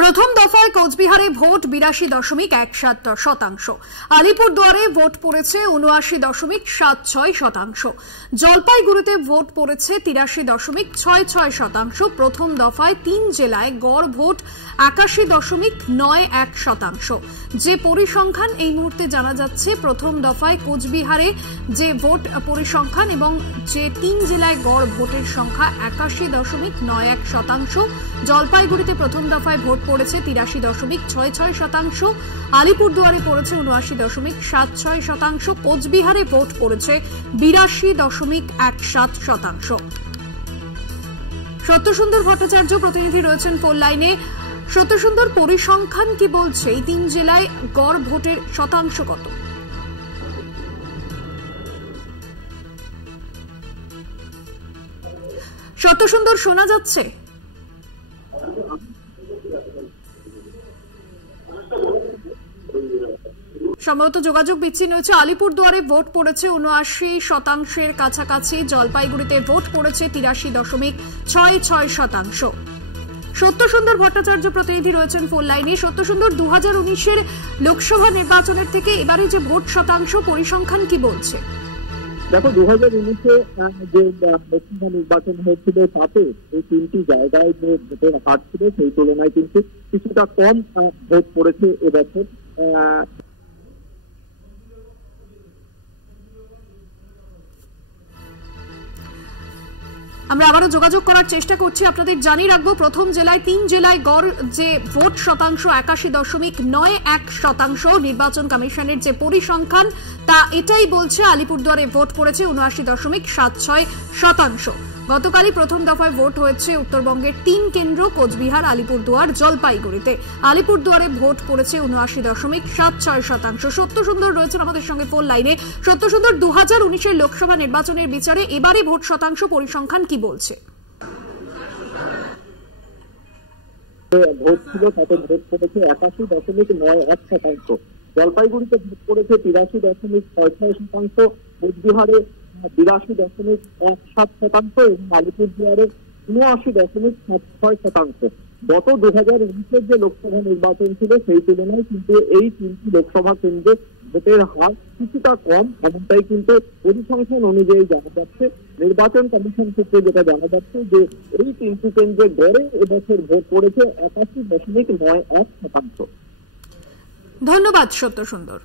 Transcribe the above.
প্রথম দফায় কোচবিহারে ভোট 82.17%, আলিপুরদুয়ারে ভোট পড়েছে 79.76%, জলপাইগুড়িতে ভোট পড়েছে 83.66%। প্রথম দফায় 3 জেলায় গড় ভোট 81.91%। যে পরিসংখ্যান এই মুহূর্তে জানা যাচ্ছে, প্রথম দফায় কোচবিহারে যে ভোট পরিসংখ্যান এবং যে 3 জেলায় গড় ভোটের সংখ্যা 81.91%। জলপাইগুড়িতে প্রথম দফায় ভোট পড়েছে 83.66%, আলিপুরদুয়ারে পড়েছে 79.76%, কোচবিহারে ভোট পড়েছে 82.17%। সত্যসুন্দর ভট্টাচার্য প্রতিনিধি রয়েছেন ফোন লাইনে। সত্যসুন্দর, পরিসংখ্যান কি বলছে? এই 3 জেলায় গড় ভোটের শতাংশ কত? সত্যসুন্দর, শোনা যাচ্ছে? সম্ভবত যোগাযোগ বিচ্ছিন্ন হয়েছে। আলিপুরদুয়ারে ভোট পড়েছে 79% কাছাকাছি, জলপাইগুড়িতে ভোট পড়েছে 83.66%। সত্যসুন্দর ভট্টাচার্য প্রতিনিধি রয়েছেন ফোন লাইনে। সত্যসুন্দর, 2019-এর লোকসভা নির্বাচনের থেকে এবারে যে ভোট শতাংশ পরিসংখ্যান কি বলছে? দেখো, 2019-এ যে লোকসভা নির্বাচন হয়েছিল তাতে এই 3টি জায়গায় যে ভোটের হার ছিল সেই তুলনায় কিন্তু কিছুটা কম ভোট পড়েছে এবছর। আমরা আবারও যোগাযোগ করার চেষ্টা করছি। আপনাদের জানিয়ে রাখবো, প্রথম জেলায় 3 জেলায় গড় যে ভোট শতাংশ 81.91%। নির্বাচন কমিশনের যে পরিসংখ্যান তা এটাই বলছে। আলিপুরদুয়ারে ভোট পড়েছে 79.76%। গতকালই প্রথম দফায় ভোট হয়েছে উত্তরবঙ্গের 3 কেন্দ্র, কোচবিহার, আলিপুরদুয়ার, জলপাইগুড়িতে। আলিপুরদুয়ারে ভোট পড়েছে 79.76%। সত্যসুন্দর রয়েছেন আমাদের সঙ্গে ফোন লাইনে। সত্যসুন্দর, 2019-এর লোকসভা নির্বাচনের বিচারে এবারে ভোট শতাংশ পরিসংখ্যান কি বলছে? ভোট ছিল তাতে ভোট পড়েছে 81.91%, জলপাইগুড়িতে ভোট পড়েছে 83.66%, কোচবিহারে 82.17% এবং আলিপুরদুয়ারে 79.76%। গত 2019-এর যে লোকসভা নির্বাচন ছিল সেই তুলনায় কিন্তু এই 3টি লোকসভা কেন্দ্রে ভোটের হার কিছুটা কম, এমনটাই কিন্তু পরিসংখ্যান অনুযায়ী জানা যাচ্ছে। নির্বাচন কমিশন সূত্রে যেটা জানা যাচ্ছে যে এই 3টি কেন্দ্রে গড়ে এবছর ভোট পড়েছে 81.91%। ধন্যবাদ সত্যসুন্দর।